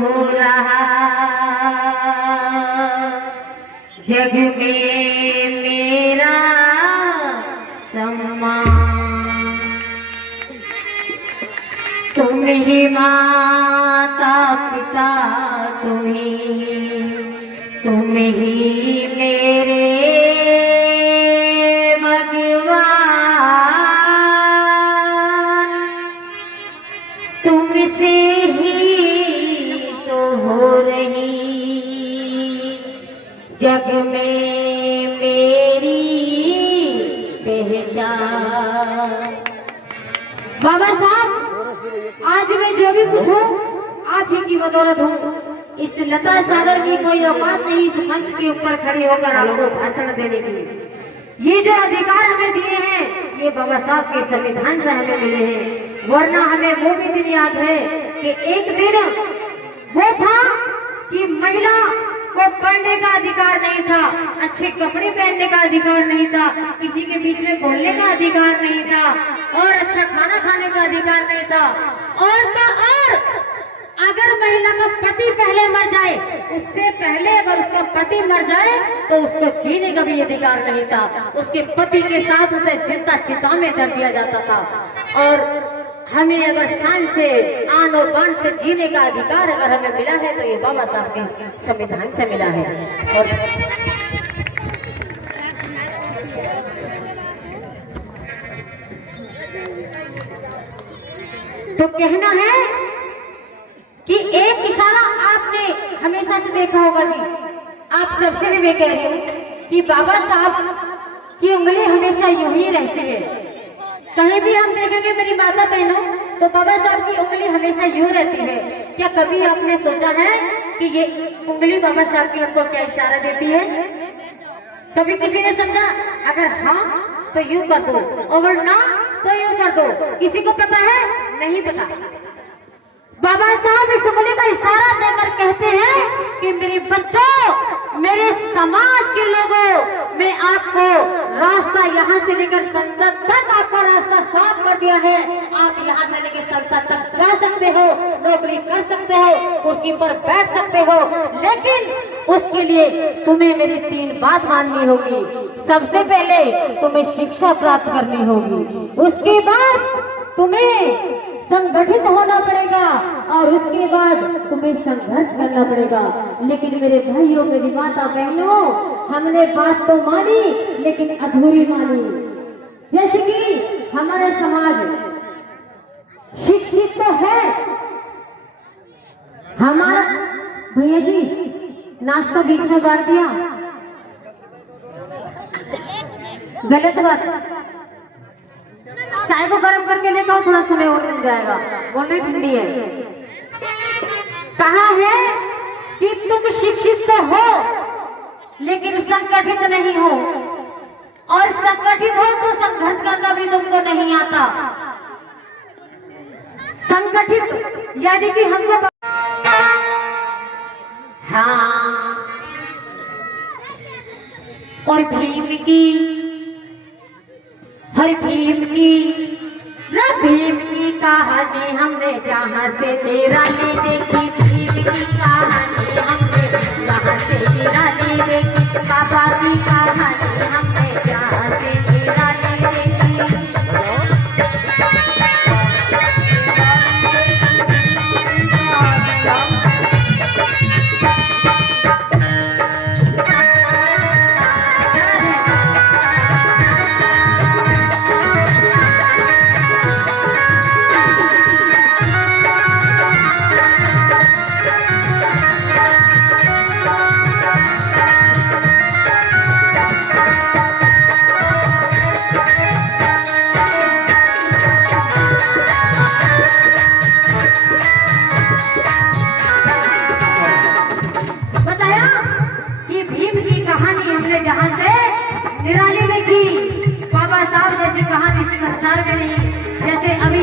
हो रहा जग में मेरा सम्मान। तुम ही माता पिता तुम ही मेरे तुमसे ही तो हो रही जग में मेरी पहचान। बाबा साहब, आज मैं जो भी कुछ हूँ आप ही की बदौलत हूँ। इस लता सागर की कोई औकात नहीं इस मंच के ऊपर खड़े होकर आपको भाषण देने की। ये जो अधिकार हमें दिए हैं ये बाबा साहब के संविधान से हमें मिले हैं। वरना हमें वो भी दिन याद है कि एक दिन वो था कि महिला को पढ़ने का अधिकार नहीं था, अच्छे कपड़े पहनने का अधिकार नहीं था, किसी के बीच में बोलने का अधिकार नहीं था और अच्छा खाना खाने का अधिकार नहीं था। और तो और अगर महिला का पति पहले मर जाए, उससे पहले अगर उसका पति मर जाए तो उसको जीने का भी अधिकार नहीं था। उसके पति के साथ उसे जिंदा चिता में कर दिया जाता था। और हमें अगर शान से आन और बान से जीने का अधिकार अगर हमें मिला है तो ये बाबा साहब के संविधान से मिला है। और तो कहना है कि एक इशारा आपने हमेशा से देखा होगा जी, आप सबसे भी मैं कह रही हूँ कि बाबा साहब की उंगली हमेशा यूं ही रहती है। कहीं भी हम देखेंगे मेरी माता बहनों तो बाबा साहब की उंगली हमेशा यूं रहती है। क्या कभी आपने सोचा है कि ये उंगली बाबा साहब की हमको क्या इशारा देती है? कभी किसी ने समझा? अगर हाँ तो यूं कर दो, अगर ना तो यूं कर दो। किसी को पता है? नहीं पता। बाबा साहब इस उंगली का इशारा देकर कहते हैं कि मेरे बच्चों, मेरे समाज के लोगों, मैं आपको रास्ता यहाँ से लेकर संसद तक आपका रास्ता साफ कर दिया है। आप यहाँ से लेकर संसद तक जा सकते हो, नौकरी कर सकते हो, कुर्सी पर बैठ सकते हो, लेकिन उसके लिए तुम्हें मेरी 3 बात माननी होगी। सबसे पहले तुम्हें शिक्षा प्राप्त करनी होगी, उसके बाद तुम्हें संगठित होना पड़ेगा और उसके बाद तुम्हें संघर्ष करना पड़ेगा। लेकिन मेरे भाइयों, मेरी माता बहनों, हमने बात तो मानी लेकिन अधूरी मानी। जैसे कि हमारा समाज शिक्षित तो है, हमारा भैया जी नाश्ता बीच में बांट दिया, गलत बात। चाय को गर्म करके लेकर आओ, थोड़ा समय और मिल जाएगा, बोलने ठंडी है। कहा है कि तुम शिक्षित तो हो लेकिन संगठित नहीं हो, और संगठित हो तो संघर्ष करना भी तुमको नहीं आता। संगठित यानी कि हमको हाँ, और भीम की हर भीम की कहानी हमने जहाँ से तेरा ले देखी। भीम की कहानी हमने जहाँ से तेरा ले देखी। बाबा की कहानी हमने जहाँ से तेरा ले देखी। जहाँ से निराली देखी, बाबा साहब जैसी कहानी इस संसार में नहीं। जैसे अभी